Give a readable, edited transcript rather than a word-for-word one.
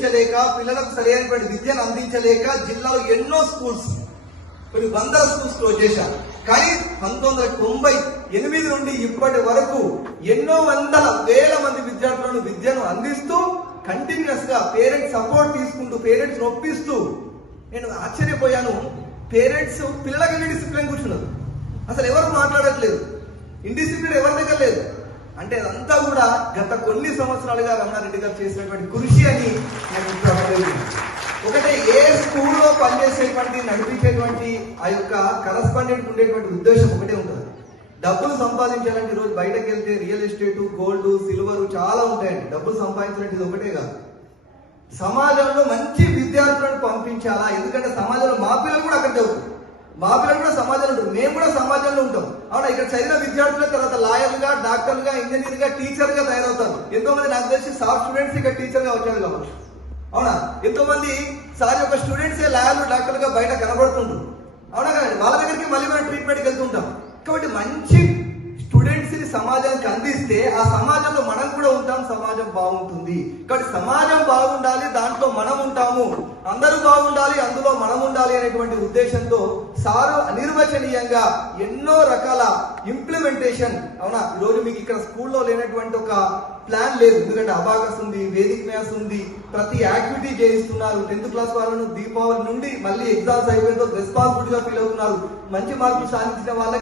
పోషించలేక, పిల్లలకు సరైనటువంటి విద్యను అందించలేక జిల్లాలో ఎన్నో స్కూల్స్, కొన్ని వందల స్కూల్స్ క్లోజ్ చేశారు. కానీ 1998 నుండి ఇప్పటి వరకు ఎన్నో వందల వేల మంది విద్యార్థులను విద్యను అందిస్తూ కంటిన్యూస్ గా పేరెంట్స్ సపోర్ట్ తీసుకుంటూ, పేరెంట్స్ నొప్పిస్తూ, నేను ఆశ్చర్యపోయాను. పేరెంట్స్ పిల్లలకి డిసిప్లిన్ కూర్చున్నారు, అసలు ఎవరు మాట్లాడట్లేదు, ఇండిసిప్లిన్ ఎవరి దగ్గర లేదు. అంటే అదంతా కూడా గత కొన్ని సంవత్సరాలుగా రమణారెడ్డి గారు చేసినటువంటి కృషి అని నాకు అర్థమైంది. ఒకటే ఏ స్కూల్లో పనిచేసేటువంటి, నడిపించేటువంటి ఆ యొక్క కరస్పాండెంట్ ఉండేటువంటి ఉద్దేశం ఒకటే ఉంటుంది. డబ్బులు సంపాదించాలంటే ఈరోజు బయటకు వెళ్తే రియల్ ఎస్టేట్, గోల్డ్, సిల్వర్ చాలా ఉంటాయండి. డబ్బులు సంపాదించాలంటే ఇది ఒకటే కాదు, సమాజంలో మంచి విద్యార్థులను పంపించాలా. ఎందుకంటే సమాజంలో మా పిల్లలు కూడా అక్కడ చదువుతారు, మా పిల్లలు కూడా సమాజంలో ఉంటారు, మేము కూడా సమాజంలో ఉంటాం. అవునా, ఇక్కడ చదివిన విద్యార్థుల తర్వాత లాయర్లుగా, డాక్టర్లుగా, ఇంజనీర్గా, టీచర్గా తయారవుతారు. ఎంతో మంది నాకు తెలిసి సాఫ్ట్ స్టూడెంట్స్ ఇక్కడ టీచర్గా వచ్చారు కావచ్చు. అవునా, ఎంతో మంది సార్ యొక్క స్టూడెంట్సే లాయర్లు, డాక్టర్లుగా బయట కనబడుతుంటారు. అవునా కదండి, వాళ్ళ దగ్గరికి మళ్ళీ మనం ట్రీట్మెంట్కి వెళ్తుంటాం. కాబట్టి మంచి స్టూడెంట్స్ ని సమాజానికి అందిస్తే ఆ సమాజంలో మనం కూడా ఉంటాం, సమాజం బాగుంటుంది. కాబట్టి సమాజం బాగుండాలి, దాంట్లో మనం ఉంటాము, అందరూ బాగుండాలి, అందులో మనం ఉండాలి అనేటువంటి ఉద్దేశంతో సారు అనిర్వచనీయంగా ఎన్నో రకాల ఇంప్లిమెంటేషన్. అవునా, ఈరోజు మీకు ఇక్కడ స్కూల్లో లేనటువంటి ఒక ప్లాన్ లేదు. ఎందుకంటే అబాకస్ ఉంది, వేదిక్ మ్యాథ్స్ ఉంది, ప్రతి యాక్టివిటీ చేయిస్తున్నారు. 10th క్లాస్ వాళ్ళను దీపావళి నుండి మళ్ళీ ఎగ్జామ్స్ అయిపోయిందో రెస్పాన్సిబిలిటీగా ఫీల్ అవుతున్నారు. మంచి మార్కులు సాధించిన వాళ్ళకి